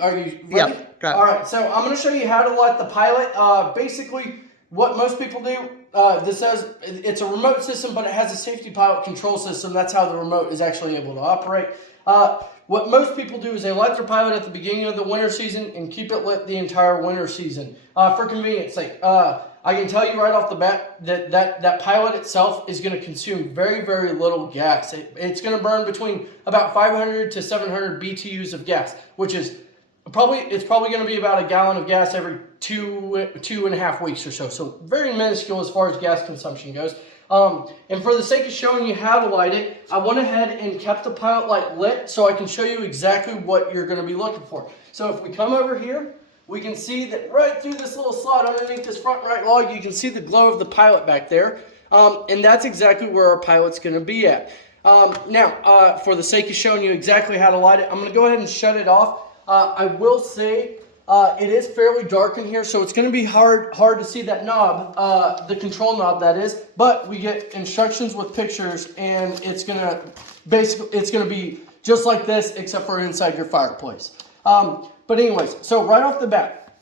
are you ready? Yeah. All right, so I'm going to show you how to light the Pilot. Basically, what most people do, it's a remote system, but it has a safety pilot control system. That's how the remote is actually able to operate. What most people do is they light their Pilot at the beginning of the winter season and keep it lit the entire winter season. For convenience sake, I can tell you right off the bat that Pilot itself is going to consume very, very little gas. It's going to burn between about 500 to 700 BTUs of gas, which is probably going to be about a gallon of gas every two and a half weeks or so. So very minuscule as far as gas consumption goes. And for the sake of showing you how to light it, I went ahead and kept the Pilot light lit so I can show you exactly what you're going to be looking for. So if we come over here, we can see that right through this little slot underneath this front right log, you can see the glow of the Pilot back there. And that's exactly where our Pilot's going to be at. Now, for the sake of showing you exactly how to light it, I'm going to go ahead and shut it off. I will say it is fairly dark in here, so it's going to be hard to see that knob, the control knob that is. But we get instructions with pictures, and it's going to be just like this, except for inside your fireplace. But anyways, so right off the bat,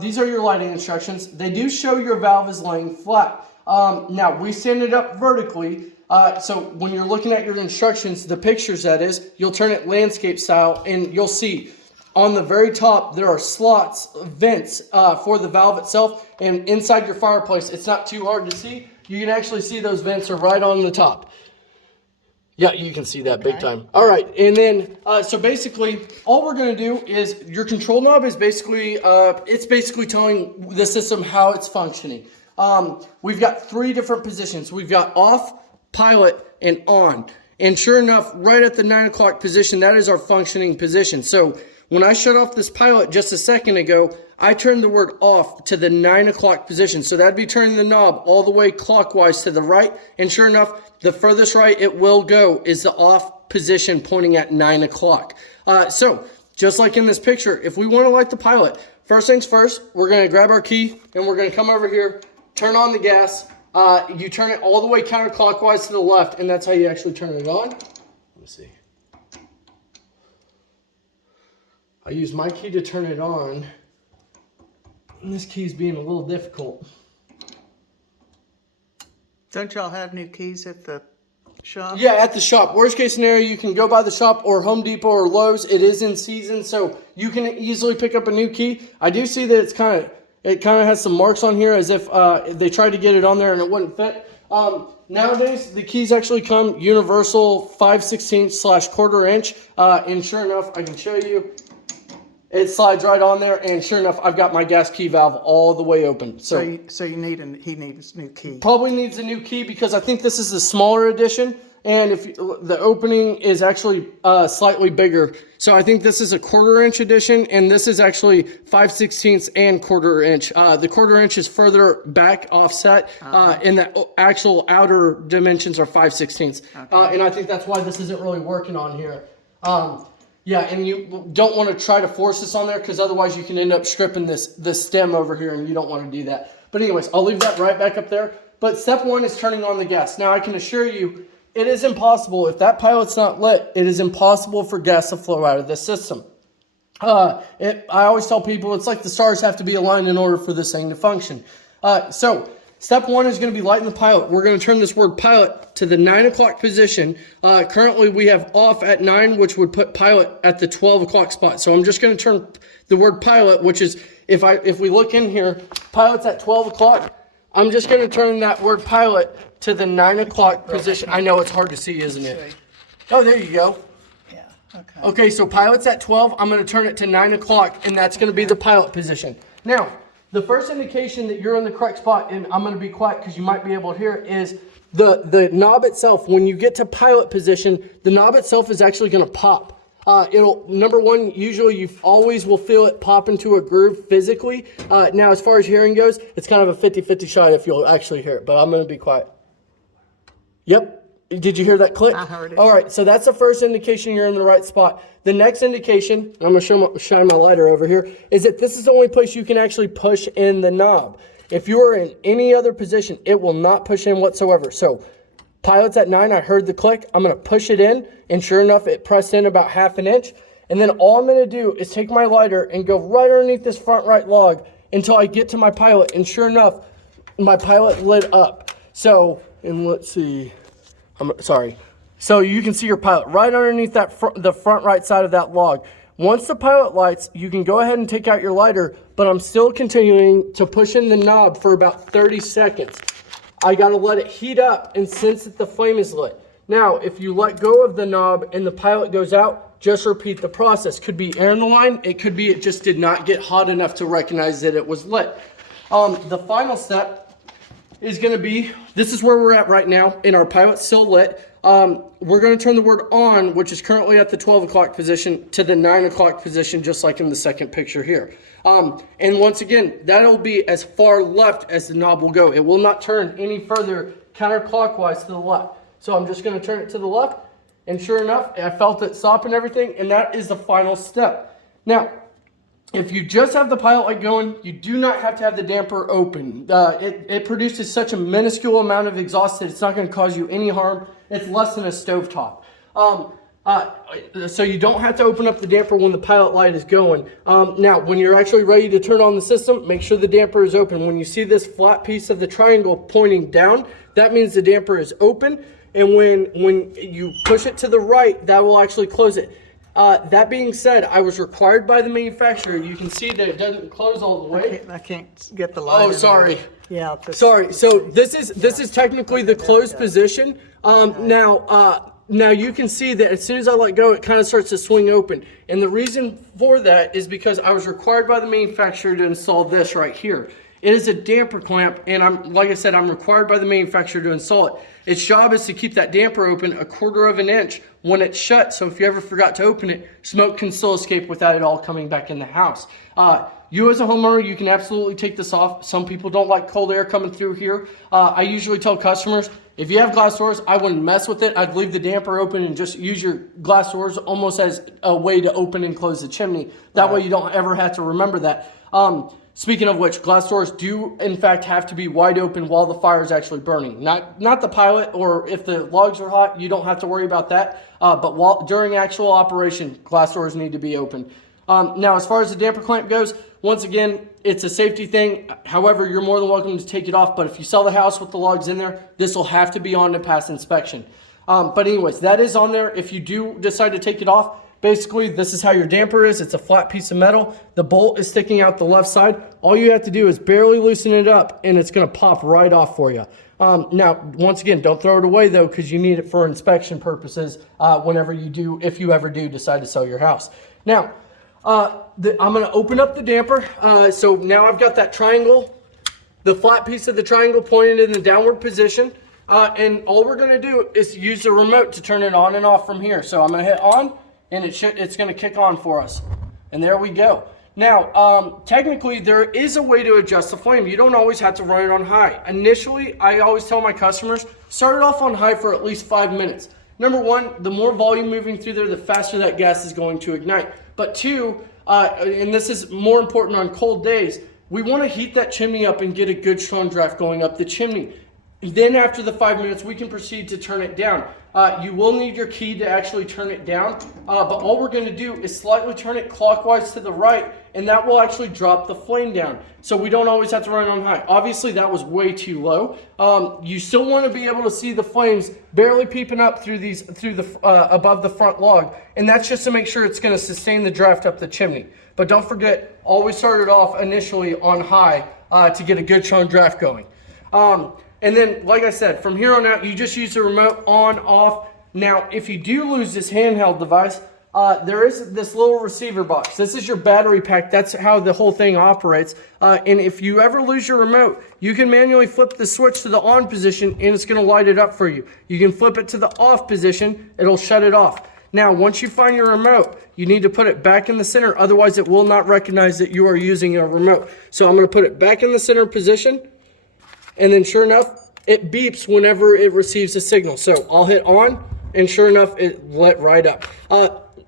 these are your lighting instructions. They do show your valve is laying flat. Now, we stand it up vertically. So when you're looking at your instructions, the pictures that is, you'll turn it landscape style, and you'll see on the very top, there are slots, vents for the valve itself. And inside your fireplace, it's not too hard to see. You can actually see those vents are right on the top. Yeah, you can see that big time. All right, and then, so basically, all we're going to do is, your control knob is basically, it's basically telling the system how it's functioning. We've got 3 different positions. We've got off, Pilot, and on. And sure enough, right at the 9 o'clock position, that is our functioning position. So when I shut off this Pilot just a second ago, I turned the word off to the 9 o'clock position. So that'd be turning the knob all the way clockwise to the right. And sure enough, the furthest right it will go is the off position pointing at 9 o'clock. So just like in this picture, if we want to light the Pilot, first things first, we're going to grab our key and we're going to come over here, turn on the gas. You turn it all the way counterclockwise to the left, and that's how you actually turn it on. Let me see. I use my key to turn it on, and this key is being a little difficult. Don't y'all have new keys at the shop? Yeah, at the shop. Worst case scenario, you can go by the shop or Home Depot or Lowe's. It is in season, so you can easily pick up a new key. I do see that it kind of has some marks on here as if they tried to get it on there and it wouldn't fit. Nowadays, the keys actually come universal 5/16/1/4 inch. And sure enough, I can show you. It slides right on there, and sure enough, I've got my gas key valve all the way open. So he needs a new key. Probably needs a new key because I think this is a smaller edition, and if the opening is actually slightly bigger. So I think this is a 1/4 inch edition, and this is actually 5/16 and 1/4 inch. The 1/4 inch is further back offset, and the actual outer dimensions are 5/16. Okay. And I think that's why this isn't really working on here. Yeah, and you don't want to try to force this on there because otherwise you can end up stripping this stem over here, and you don't want to do that. But anyways, I'll leave that right back up there. But step 1 is turning on the gas. Now I can assure you, it is impossible. If that Pilot's not lit, it is impossible for gas to flow out of this system. I always tell people it's like the stars have to be aligned in order for this thing to function. So step 1 is going to be lighting the Pilot. We're going to turn this word Pilot to the 9 o'clock position. Currently we have off at 9, which would put Pilot at the 12 o'clock spot. So I'm just going to turn the word Pilot, which is, if we look in here, Pilot's at 12 o'clock. I'm just going to turn that word Pilot to the 9 o'clock position. I know it's hard to see, isn't it? Oh, there you go. Yeah, okay. Okay, so Pilot's at 12. I'm going to turn it to 9 o'clock, and that's going to be the Pilot position. Now, the first indication that you're in the correct spot, and I'm going to be quiet because you might be able to hear it, is the knob itself. When you get to Pilot position, the knob itself is actually going to pop. Number 1, usually you always will feel it pop into a groove physically. Now, as far as hearing goes, it's kind of a 50-50 shot if you'll actually hear it, but I'm going to be quiet. Yep. Did you hear that click? I heard it. All right, so that's the first indication you're in the right spot. The next indication, and I'm going to shine my lighter over here, is that this is the only place you can actually push in the knob. If you are in any other position, it will not push in whatsoever. So Pilot's at 9, I heard the click. I'm going to push it in, and sure enough, it pressed in about 1/2 inch. And then all I'm going to do is take my lighter and go right underneath this front right log until I get to my pilot. And sure enough, my pilot lit up. So, and let's see, So you can see your pilot right underneath that the front right side of that log. Once the pilot lights, you can go ahead and take out your lighter, but I'm still continuing to push in the knob for about 30 seconds. I gotta let it heat up and sense that the flame is lit. Now, if you let go of the knob and the pilot goes out, just repeat the process. Could be air in the line, it could be it just did not get hot enough to recognize that it was lit. The final step is gonna be, this is where we're at right now, and our pilot's still lit. We're going to turn the word on, which is currently at the 12 o'clock position, to the 9 o'clock position, just like in the second picture here. And once again, that'll be as far left as the knob will go. It will not turn any further counterclockwise to the left. So I'm just going to turn it to the left, and sure enough, I felt it stop and everything, and that is the final step. Now, if you just have the pilot light going, you do not have to have the damper open. It produces such a minuscule amount of exhaust that it's not going to cause you any harm. It's less than a stovetop. So you don't have to open up the damper when the pilot light is going. Now, when you're actually ready to turn on the system, make sure the damper is open. When you see this flat piece of the triangle pointing down, that means the damper is open. And when you push it to the right, that will actually close it. That being said, I was required by the manufacturer. You can see that it doesn't close all the way. I can't get the light. Oh, sorry. Yeah. Sorry. So this is technically the closed position. Now you can see that as soon as I let go, it kind of starts to swing open. And the reason for that is because I was required by the manufacturer to install this right here. It is a damper clamp, and like I said, I'm required by the manufacturer to install it. Its job is to keep that damper open 1/4 of an inch when it's shut, so if you ever forgot to open it, smoke can still escape without it all coming back in the house. You as a homeowner, you can absolutely take this off. Some people don't like cold air coming through here. I usually tell customers, if you have glass doors, I wouldn't mess with it. I'd leave the damper open and just use your glass doors almost as a way to open and close the chimney. That way you don't ever have to remember that. Speaking of which, glass doors do in fact have to be wide open while the fire is actually burning. Not the pilot, or if the logs are hot, you don't have to worry about that. But during actual operation, glass doors need to be open. Now, as far as the damper clamp goes, once again, it's a safety thing. However, you're more than welcome to take it off. But if you sell the house with the logs in there, this will have to be on to pass inspection. But anyways, that is on there. If you do decide to take it off, basically, this is how your damper is. It's a flat piece of metal. The bolt is sticking out the left side. All you have to do is barely loosen it up, and it's going to pop right off for you. Now, once again, don't throw it away, though, because you need it for inspection purposes if you ever do decide to sell your house. Now, I'm going to open up the damper. So now I've got that triangle, the flat piece of the triangle pointed in the downward position. And all we're going to do is use the remote to turn it on and off from here. So I'm going to hit on, and it's going to kick on for us. And there we go. Now, technically, there is a way to adjust the flame. You don't always have to run it on high. Initially, I always tell my customers, start it off on high for at least 5 minutes. Number one, the more volume moving through there, the faster that gas is going to ignite. But two, and this is more important on cold days, we want to heat that chimney up and get a good strong draft going up the chimney. Then after the 5 minutes, we can proceed to turn it down. You will need your key to actually turn it down, but all we're going to do is slightly turn it clockwise to the right, and that will actually drop the flame down. So we don't always have to run it on high. Obviously, that was way too low. You still want to be able to see the flames barely peeping up through above the front log, and that's just to make sure it's going to sustain the draft up the chimney. But don't forget, always start it off initially on high to get a good strong draft going. And then, like I said, from here on out, you just use the remote on, off. Now, if you do lose this handheld device, there is this little receiver box. This is your battery pack. That's how the whole thing operates. And if you ever lose your remote, you can manually flip the switch to the on position, and it's going to light it up for you. You can flip it to the off position. It'll shut it off. Now, once you find your remote, you need to put it back in the center. Otherwise, it will not recognize that you are using a remote. So I'm going to put it back in the center position. And then sure enough, it beeps whenever it receives a signal. So I'll hit on, and sure enough, it lit right up.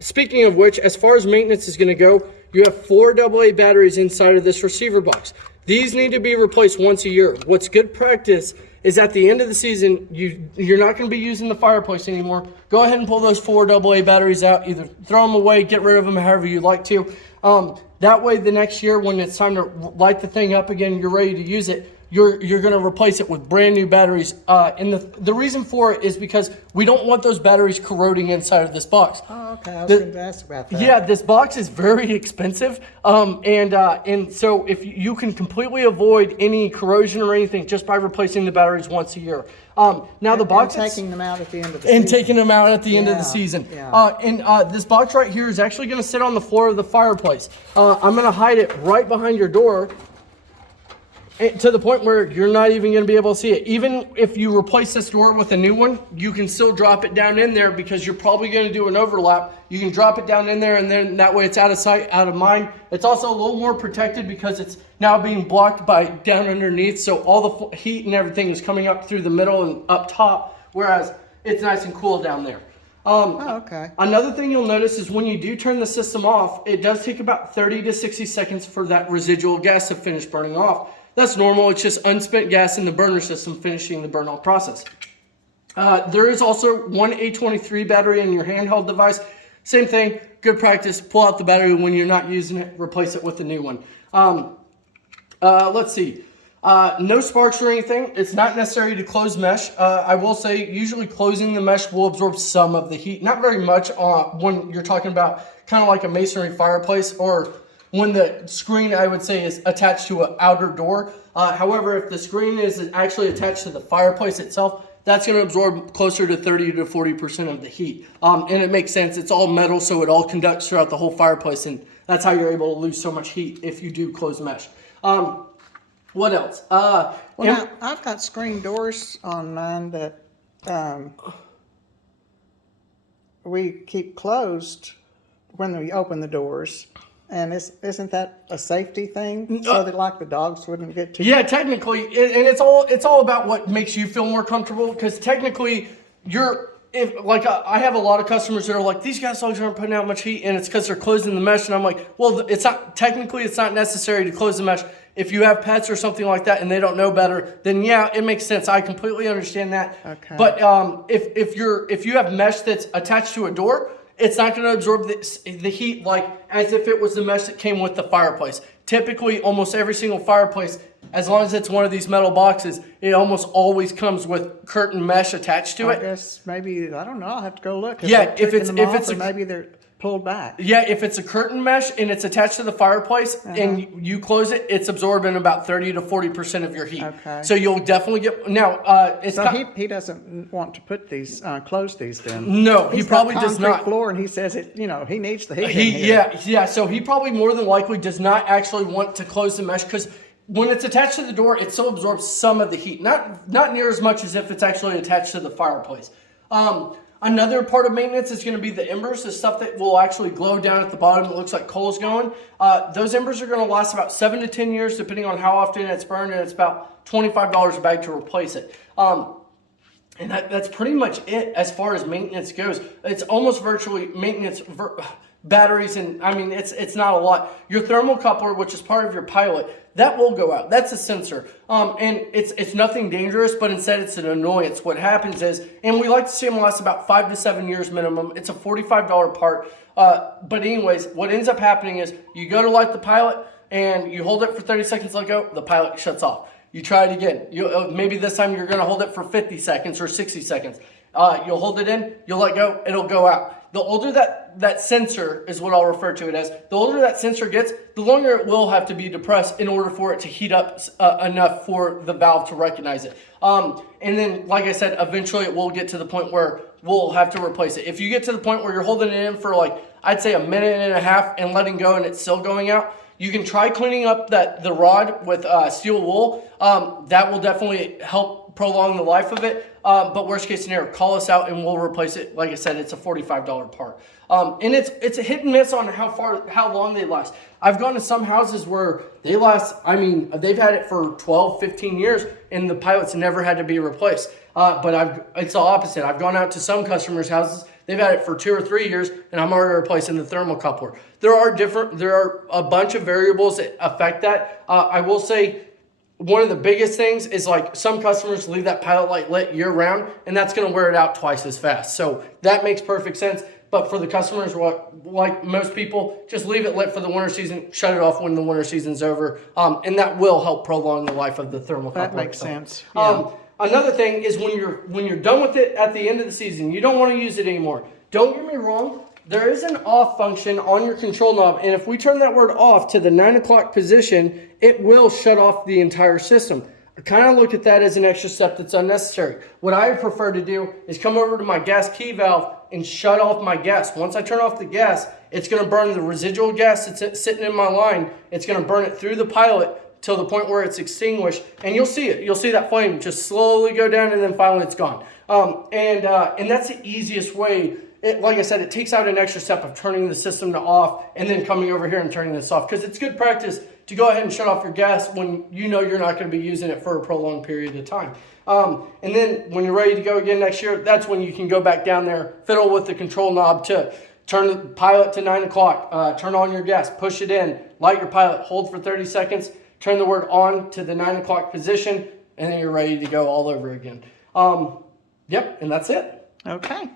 Speaking of which, as far as maintenance is going to go, you have 4 AA batteries inside of this receiver box. These need to be replaced once a year. What's good practice is at the end of the season, you're not going to be using the fireplace anymore. Go ahead and pull those 4 AA batteries out. Either throw them away, get rid of them, however you like to. That way, the next year when it's time to light the thing up again, you're ready to use it. You're going to replace it with brand new batteries. And the reason for it is because we don't want those batteries corroding inside of this box. Oh, okay. I was going to ask about that. Yeah, this box is very expensive, and so if you can completely avoid any corrosion or anything just by replacing the batteries once a year. Now the box and taking them out at the end of the season. and taking them out at the end of the Yeah, season. yeah. This box right here is actually going to sit on the floor of the fireplace. I'm going to hide it right behind your door. To the point where you're not even going to be able to see it. Even if you replace this door with a new one, you can still drop it down in there because you're probably going to do an overlap. You can drop it down in there, and then that way it's out of sight, out of mind. It's also a little more protected because it's now being blocked by down underneath, so all the heat and everything is coming up through the middle and up top, whereas it's nice and cool down there. Okay. Another thing you'll notice is when you do turn the system off, it does take about 30 to 60 seconds for that residual gas to finish burning off. That's normal. It's just unspent gas in the burner system finishing the burn off process. There is also one A23 battery in your handheld device. Same thing, good practice. Pull out the battery when you're not using it, replace it with a new one. Let's see. No sparks or anything. It's not necessary to close mesh. I will say usually closing the mesh will absorb some of the heat. Not very much when you're talking about kind of like a masonry fireplace or when the screen, I would say, is attached to an outer door. However, if the screen is actually attached to the fireplace itself, that's going to absorb closer to 30 to 40% of the heat. And it makes sense. It's all metal, so it all conducts throughout the whole fireplace, and that's how you're able to lose so much heat if you do close mesh. What else? Now, I've got screen doors on mine that we keep closed when we open the doors. And isn't that a safety thing? So that like the dogs wouldn't get to Yeah, technically, and it's all about what makes you feel more comfortable. Because technically, I have a lot of customers that are like, these gas dogs aren't putting out much heat, and it's because they're closing the mesh. And I'm like, well, it's not necessary to close the mesh. If you have pets or something like that and they don't know better, then yeah, it makes sense. I completely understand that. Okay. But if you have mesh that's attached to a door, it's not going to absorb the heat like as if it was the mesh that came with the fireplace. Typically, almost every single fireplace, as long as it's one of these metal boxes, it almost always comes with curtain mesh attached to I it. guess maybe, I don't know, I'll have to go look. Yeah, if it's maybe they're pulled back. Yeah, if it's a curtain mesh and it's attached to the fireplace and you close it, it's absorbing about 30 to 40% of your heat. Okay. So you'll definitely get now. So he doesn't want to put these close these then. No, he He's probably got does concrete not. floor, and he says it. He needs the heat. in here. Yeah. So he probably more than likely does not actually want to close the mesh because when it's attached to the door, it still absorbs some of the heat. Not near as much as if it's actually attached to the fireplace. Another part of maintenance is going to be the embers, the stuff that will actually glow down at the bottom that looks like coal's going. Those embers are going to last about 7 to 10 years depending on how often it's burned, and it's about $25 a bag to replace it. And that's pretty much it as far as maintenance goes. It's almost virtually maintenance batteries, and I mean it's not a lot. Your thermocoupler, which is part of your pilot, that will go out. That's a sensor, and it's nothing dangerous, but instead it's an annoyance. What happens is, and we like to see them last about 5 to 7 years minimum. It's a $45 part. But anyways, what ends up happening is you go to light the pilot and you hold it for 30 seconds, let go, the pilot shuts off. You try it again. Maybe this time you're going to hold it for 50 seconds or 60 seconds. You'll hold it in, you'll let go, it'll go out. The older that sensor is what I'll refer to it as, the older that sensor gets, the longer it will have to be depressed in order for it to heat up enough for the valve to recognize it. And then, like I said, eventually it will get to the point where we'll have to replace it. If you get to the point where you're holding it in for I'd say a minute and a half and letting go and it's still going out, you can try cleaning up the rod with steel wool. That will definitely help prolong the life of it. But worst case scenario, call us out and we'll replace it. Like I said, it's a $45 part. And it's a hit and miss on how long they last. I've gone to some houses where they last, they've had it for 12, 15 years and the pilots never had to be replaced. But it's the opposite. I've gone out to some customers' houses, they've had it for 2 or 3 years, and I'm already replacing the thermocoupler. There are a bunch of variables that affect that. I will say one of the biggest things is like some customers leave that pilot light lit year round, and that's going to wear it out twice as fast. So that makes perfect sense. But for the customers, like most people, just leave it lit for the winter season, shut it off when the winter season's over, and that will help prolong the life of the thermocouple. That makes sense. Yeah. Another thing is when you're done with it at the end of the season, you don't want to use it anymore. Don't get me wrong. There is an off function on your control knob, and if we turn that word off to the 9 o'clock position, it will shut off the entire system. I kind of look at that as an extra step that's unnecessary. What I prefer to do is come over to my gas key valve and shut off my gas. Once I turn off the gas, it's going to burn the residual gas that's sitting in my line. It's going to burn it through the pilot till the point where it's extinguished, and you'll see it. You'll see that flame just slowly go down, and then finally it's gone. And that's the easiest way. Like I said, it takes out an extra step of turning the system to off and then coming over here and turning this off, because it's good practice to go ahead and shut off your gas when you know you're not going to be using it for a prolonged period of time. And then when you're ready to go again next year, that's when you can go back down there, fiddle with the control knob to turn the pilot to 9 o'clock, turn on your gas, push it in, light your pilot, hold for 30 seconds, turn the word on to the 9 o'clock position, and then you're ready to go all over again. Yep, and that's it. Okay.